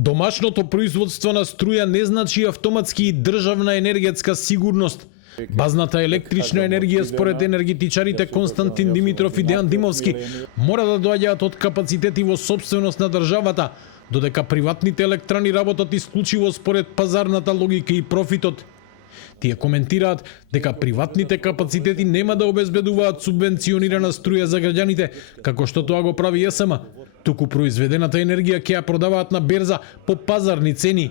Домашното производство на струја не значи автоматски и државна енергетска сигурност. Базната електрична енергија според енергетичарите Константин Димитров и Дејан Димовски мора да доаѓаат од капацитети во сопственост на државата, додека приватните електрани работат исклучиво според пазарната логика и профитот. Тие коментираат дека приватните капацитети нема да обезбедуваат субвенционирана струја за граѓаните, како што тоа го прави ЕСМ, туку произведената енергија ќе ја продаваат на берза по пазарни цени.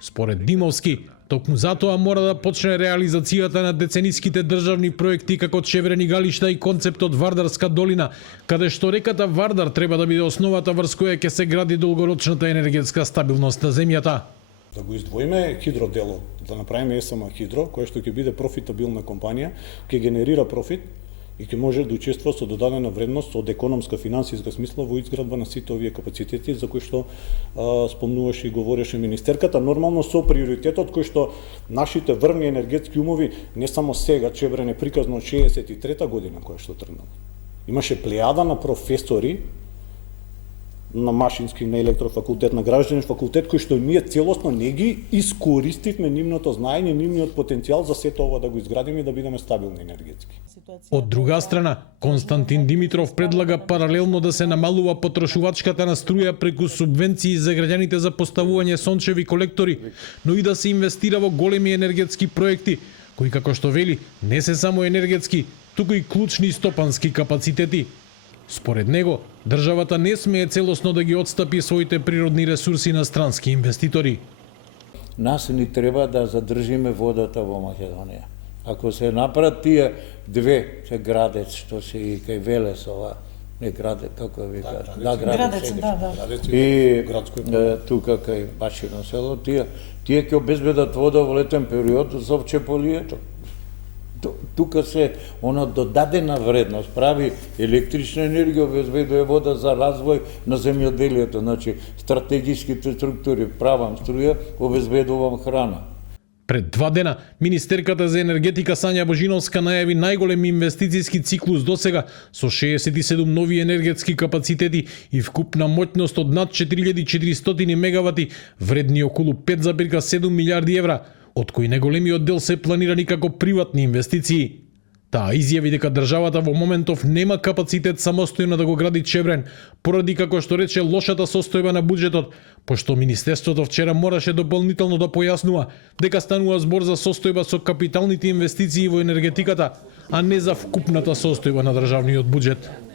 Според Димовски, токму затоа мора да почне реализацијата на децениските државни проекти како Чеврени галишта и концептот Вардарска долина, каде што реката Вардар треба да биде основата врз која ќе се гради долгорочната енергетска стабилност на земјата. Да го издвоиме хидродело, да направиме ЕСМ хидро, која што ќе биде профитабилна компанија, ќе генерира профит и ќе може да учествува со додадена вредност од економска, финансиска смисла во изградба на сите овие капацитети за кои што спомнуваше и говореше министерката, нормално со приоритетот кој што нашите врвни енергетски умови не само сега Чебрене приказно од 63-та година која што тргнал. Имаше плејада на професори на машински, на електрофакултет, на граждански факултет, кои што ние целосно не ги искористивме нивното знаење, нивниот потенцијал за сето ова да го изградиме и да бидеме стабилни енергетски. Од друга страна, Константин Димитров предлага паралелно да се намалува потрошувачката на струја преку субвенции за граѓаните за поставување сончеви колектори, но и да се инвестира во големи енергетски проекти, кои како што вели не се само енергетски, туку и клучни стопански капацитети. Според него, државата не смее целосно да ги отстапи своите природни ресурси на странски инвеститори. Нас ни треба да задржиме водата во Македонија. Ако се направат тие две, се градец, што се и кај Велесова, не градец, како ви кажа? Да, градец. И тука кај Башино село, тие ќе обезбедат вода во летен период за Овчеполието. Тука се она додадена вредност, прави електрична енергија, обезбедува вода за развој на земјоделието, значи стратегиските структури, правам струја, обезбедувам храна. Пред 2 дена, министерката за енергетика Сања Божиновска најави најголем инвестицијски циклус досега со 67 нови енергетски капацитети и вкупна моќност од над 4400 мегавати, вредни околу 5,7 милиарди евра, од кои неголемиот дел се планирани како приватни инвестиции. Таа изјави дека државата во моментов нема капацитет самостојно да го гради Чебрен, поради како што рече лошата состојба на буџетот, пошто Министерството вчера мораше дополнително да појаснува дека станува збор за состојба со капиталните инвестиции во енергетиката, а не за вкупната состојба на државниот буџет.